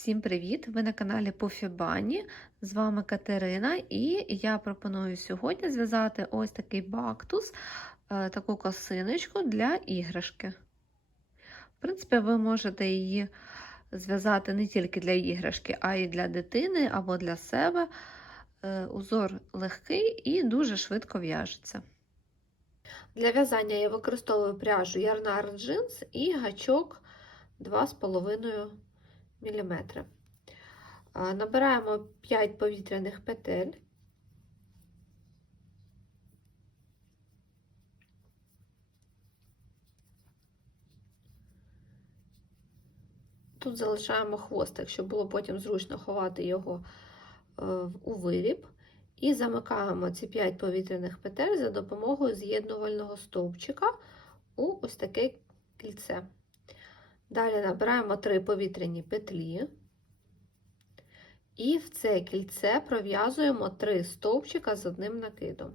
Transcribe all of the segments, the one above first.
Всім привіт! Ви на каналі Пуфі З вами Катерина, і я пропоную сьогодні зв'язати ось такий бактус, е, таку косиночку для іграшки. В принципі, ви можете її зв'язати не тільки для іграшки, а й для дитини або для себе. Е, Узор легкий і дуже швидко в'яжеться. Для в'язання я використовую пряжу Ярнар джинс і гачок 2,5 мм. Набираємо 5 повітряних петель. Тут залишаємо хвостик, щоб було потім зручно ховати його е, у виріб. І замикаємо ці 5 повітряних петель за допомогою з'єднувального стовпчика у ось таке кільце. Далі набираємо 3 повітряні петлі. І в це кільце пров'язуємо 3 стовпчика з одним накидом.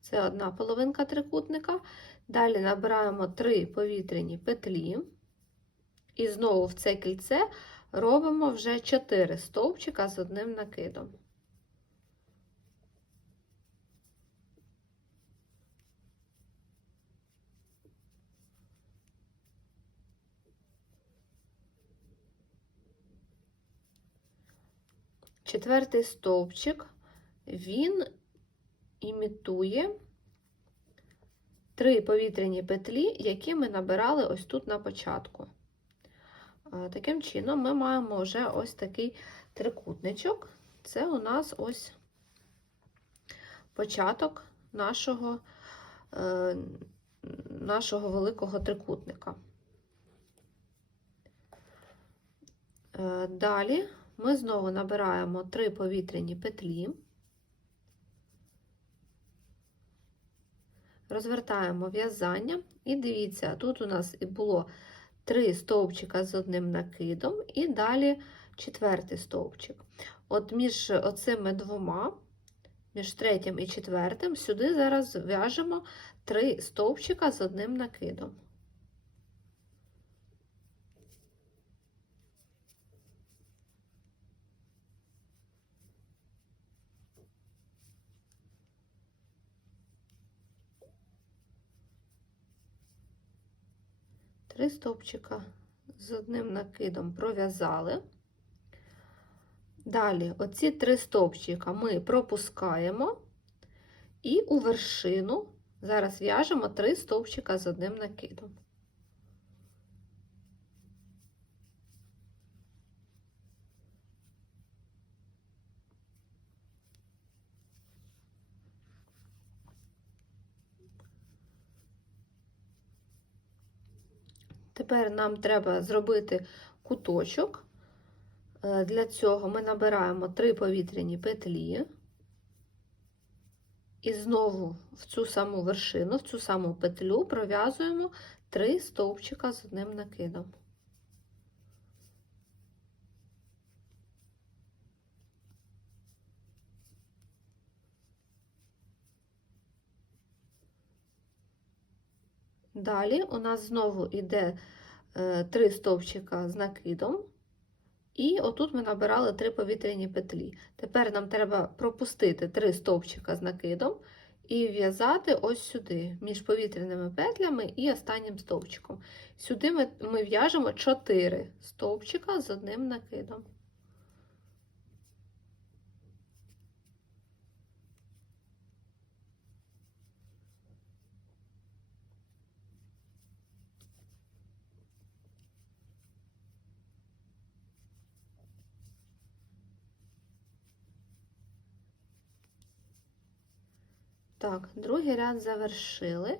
Це одна половинка трикутника. Далі набираємо 3 повітряні петлі. І знову в це кільце робимо вже 4 стовпчика з одним накидом. Четвертий стовпчик, він імітує три повітряні петлі, які ми набирали ось тут на початку. Таким чином, ми маємо вже ось такий трикутничок. Це у нас ось початок нашого, е, нашого великого трикутника. Е, далі ми знову набираємо три повітряні петлі, розвертаємо в'язання, і дивіться, тут у нас і було 3 стовпчика з одним накидом, і далі четвертий стовпчик. От між оцими двома, між третім і четвертим, сюди зараз в'яжемо 3 стовпчика з одним накидом. Три стовпчика з одним накидом пров'язали. Далі оці три стовпчика ми пропускаємо і у вершину зараз в'яжемо три стовпчика з одним накидом. Тепер нам треба зробити куточок. Е, для цього ми набираємо три повітряні петлі і знову в цю саму вершину, в цю саму петлю пров'язуємо три стовпчика з одним накидом. Далі у нас знову йде е, три стовпчика з накидом, і отут ми набирали три повітряні петлі. Тепер нам треба пропустити три стовпчика з накидом і в'язати ось сюди, між повітряними петлями і останнім стовпчиком. Сюди ми, ми в'яжемо 4 стовпчика з одним накидом. Так, другий ряд завершили.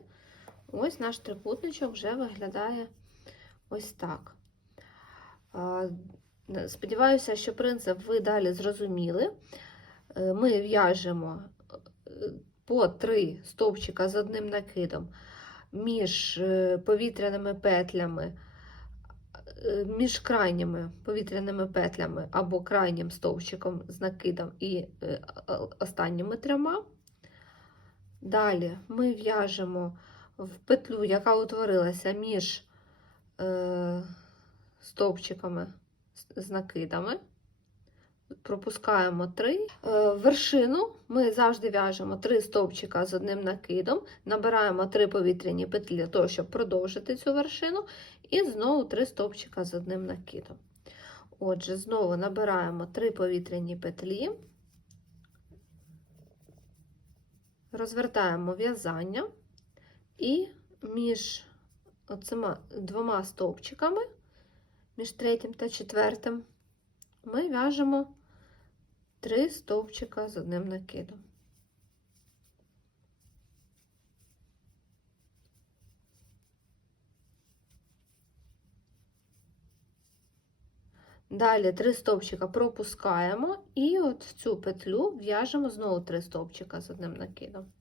Ось наш трикутничок вже виглядає ось так. Сподіваюся, що принцип ви далі зрозуміли. Е, ми в'яжемо е, по три стовпчика з одним накидом між е, повітряними петлями між крайніми повітряними петлями або крайнім стовпчиком з накидом і останніми трьома. Далі ми в'яжемо в петлю, яка утворилася між е, стовпчиками з- накидами. Пропускаємо 3. Вершину ми завжди в'яжемо 3 стовпчика з одним накидом, набираємо 3 повітряні петлі для того, щоб продовжити цю вершину, і знову 3 стовпчика з одним накидом. Отже, знову набираємо 3 повітряні петлі, розвертаємо в'язання і між оцима двома стовпчиками, між третім та четвертим, ми в'яжемо три стовпчика з одним накидом. Далі 3 стовпчика пропускаємо і от в цю петлю в'яжемо знову 3 стовпчика з одним накидом.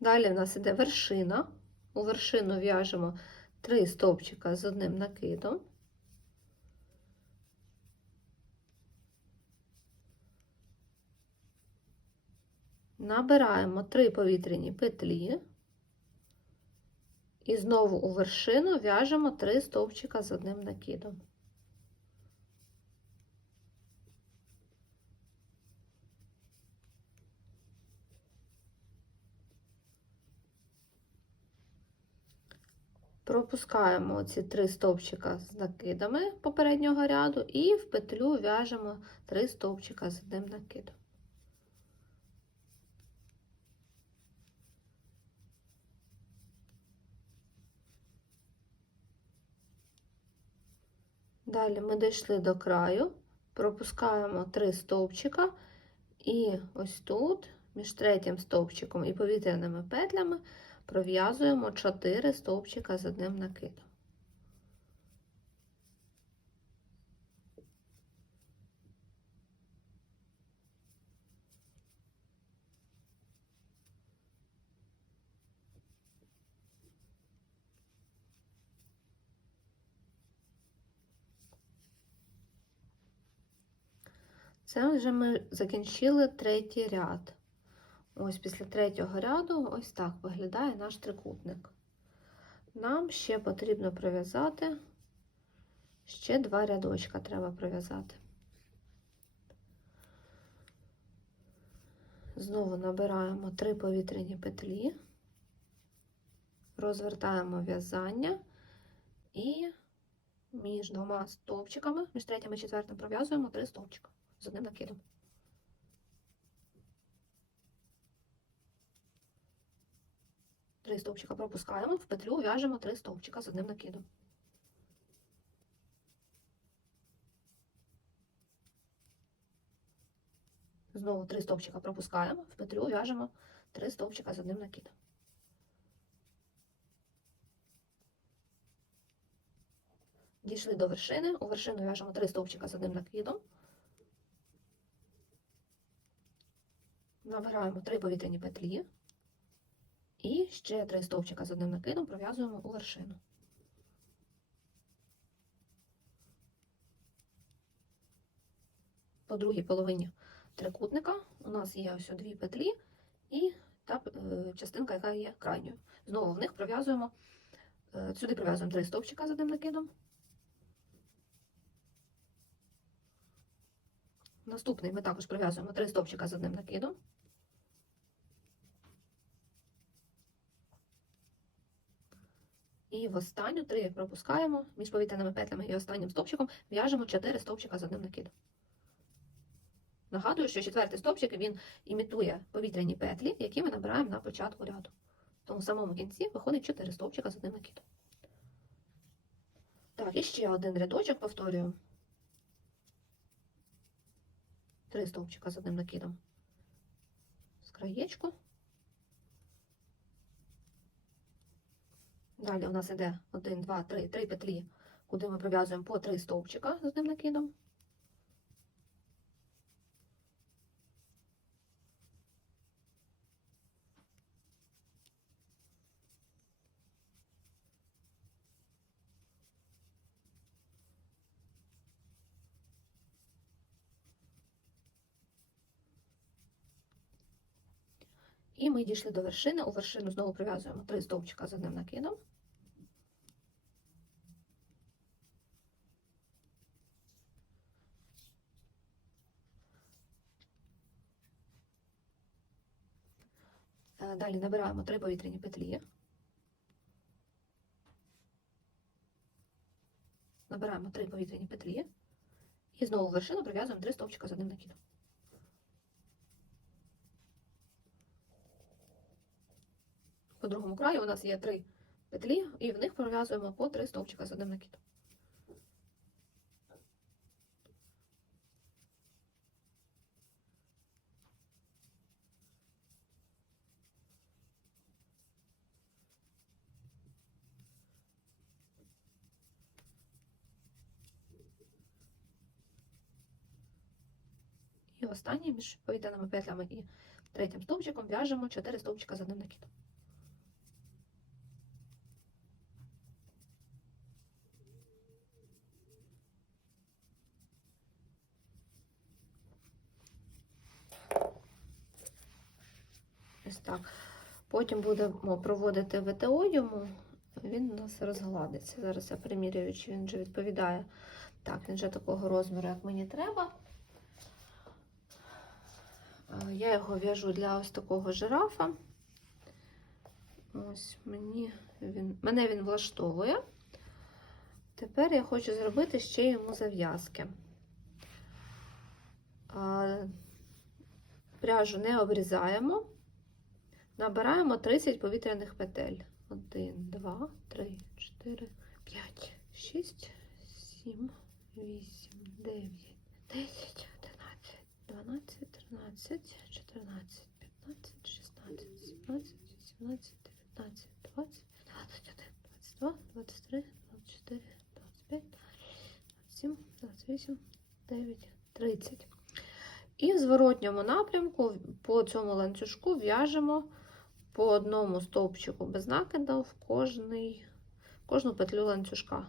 Далі в нас іде вершина. У вершину в'яжемо 3 стовпчика з одним накидом. Набираємо 3 повітряні петлі. І знову у вершину в'яжемо 3 стовпчика з одним накидом. Пропускаємо ці три стовпчика з накидами попереднього ряду і в петлю в'яжемо три стовпчика з одним накидом. Далі ми дійшли до краю, пропускаємо три стовпчика, і ось тут, між третім стовпчиком і повітряними петлями, пров'язуємо 4 стовпчика з одним накидом. Це вже ми закінчили третій ряд. Ось після третього ряду ось так виглядає наш трикутник. Нам ще потрібно пров'язати ще два рядочка треба пров'язати. Знову набираємо три повітряні петлі, розвертаємо в'язання і між двома стовпчиками, між третім і четвертим пров'язуємо три стовпчика з одним накидом. Три стовпчика пропускаємо, в петлю в'яжемо три стовпчика з одним накидом. Знову три стовпчика пропускаємо, в петлю в'яжемо три стовпчика з одним накидом. Дійшли до вершини, у вершину в'яжемо три стовпчика з одним накидом. Набираємо три повітряні петлі. І ще три стовпчика з одним накидом пров'язуємо у вершину. По другій половині трикутника у нас є ось дві петлі і та е, частинка, яка є крайньою. Знову в них пров'язуємо, е, сюди пров'язуємо три стовпчика з одним накидом. Наступний ми також пров'язуємо три стовпчика з одним накидом. І в останню три пропускаємо між повітряними петлями і останнім стовпчиком в'яжемо 4 стовпчика з одним накидом. Нагадую, що четвертий стовпчик він імітує повітряні петлі, які ми набираємо на початку ряду. Тому в самому кінці виходить 4 стовпчика з одним накидом. Так, і ще один рядочок повторюю. Три стовпчика з одним накидом. З краєчку. Далі у нас іде 1, 2, 3, 3 петлі, куди ми прив'язуємо по 3 стовпчика з одним накидом. І ми дійшли до вершини. У вершину знову прив'язуємо три стовпчика з одним накидом. Е, Далі набираємо три повітряні петлі. Набираємо три повітряні петлі. І знову в вершину прив'язуємо три стовпчика з одним накидом. По другому краю у нас є три петлі, і в них пров'язуємо по три стовпчика з одним накидом. І останнє між повітряними петлями і третім стовпчиком в'яжемо 4 стовпчика з одним накидом. Ось так. Потім будемо проводити ВТО йому, він у нас розгладиться. Зараз я примірюю, чи він вже відповідає. Так, він вже такого розміру, як мені треба. Е, Я його в'яжу для ось такого жирафа. Ось мені він, мене він влаштовує. Тепер я хочу зробити ще йому зав'язки. Пряжу не обрізаємо, набираємо 30 повітряних петель. 1, 2, 3, 4, 5, 6, 7, 8, 9, 10, 11, 12, 13, 14, 15, 16, 17, 18, 19, 20, 21, 22, 23, 24, 25, 27, 28, 9, 30. І в зворотньому напрямку по цьому ланцюжку в'яжемо по одному стовпчику без накиду в кожний, кожну петлю ланцюжка.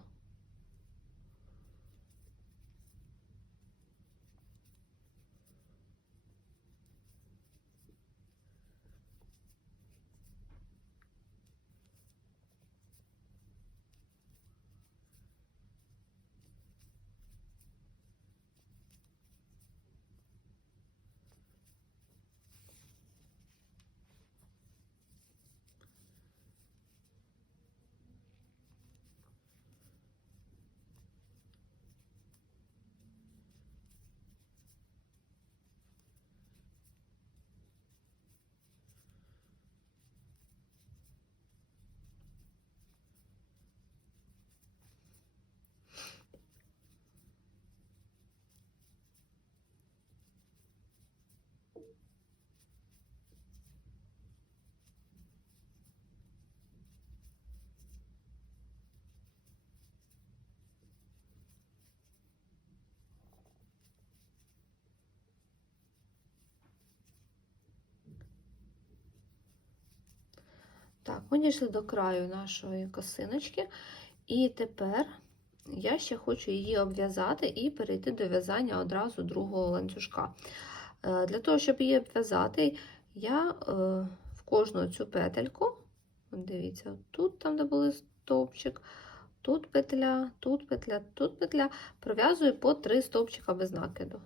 Так, ми дійшли до краю нашої косиночки, і тепер я ще хочу її обв'язати і перейти до в'язання одразу другого ланцюжка. Е, Для того, щоб її обв'язати, я е, в кожну цю петельку, дивіться, тут, там, де були стовпчик, тут петля, тут петля, тут петля, пров'язую по три стовпчика без накиду.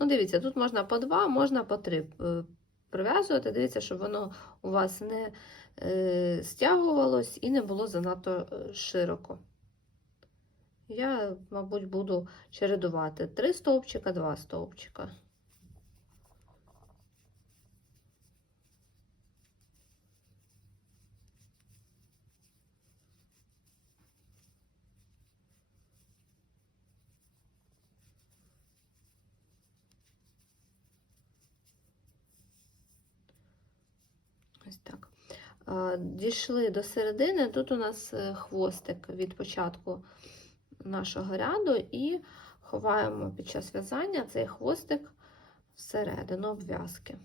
Ну, дивіться, тут можна по два, можна по три е, прив'язувати. Дивіться, щоб воно у вас не е, стягувалось і не було занадто е, широко. Я, мабуть, буду чередувати три стовпчика, два стовпчика. Ось так. Дійшли до середини. Тут у нас е, хвостик від початку нашого ряду, і ховаємо під час в'язання цей хвостик всередину обв'язки.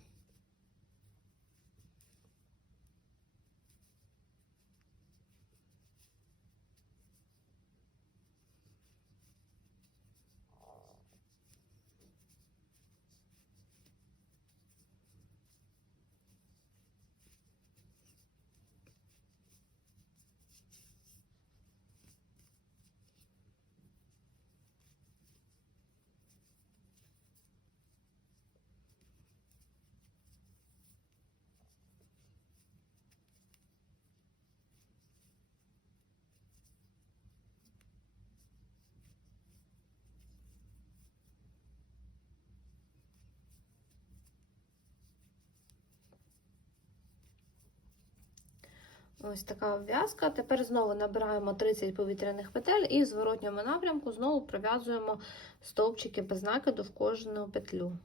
Ось така обв'язка. Тепер знову набираємо 30 повітряних петель і в зворотньому напрямку знову пров'язуємо стовпчики без накиду в кожну петлю.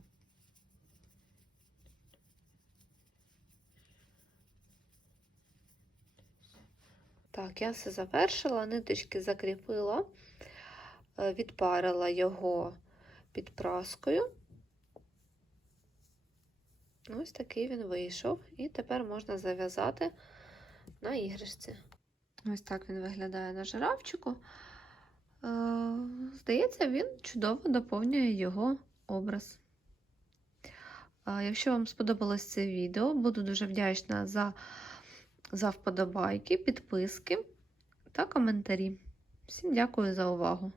Так, я все завершила, ниточки закріпила, е, відпарила його під праскою. Ось такий він вийшов. І тепер можна зав'язати на іграшці. Ось так він виглядає на жирафчику. Е, Здається, він чудово доповнює його образ. Е, Якщо вам сподобалось це відео, буду дуже вдячна за, за вподобайки, підписки та коментарі. Всім дякую за увагу!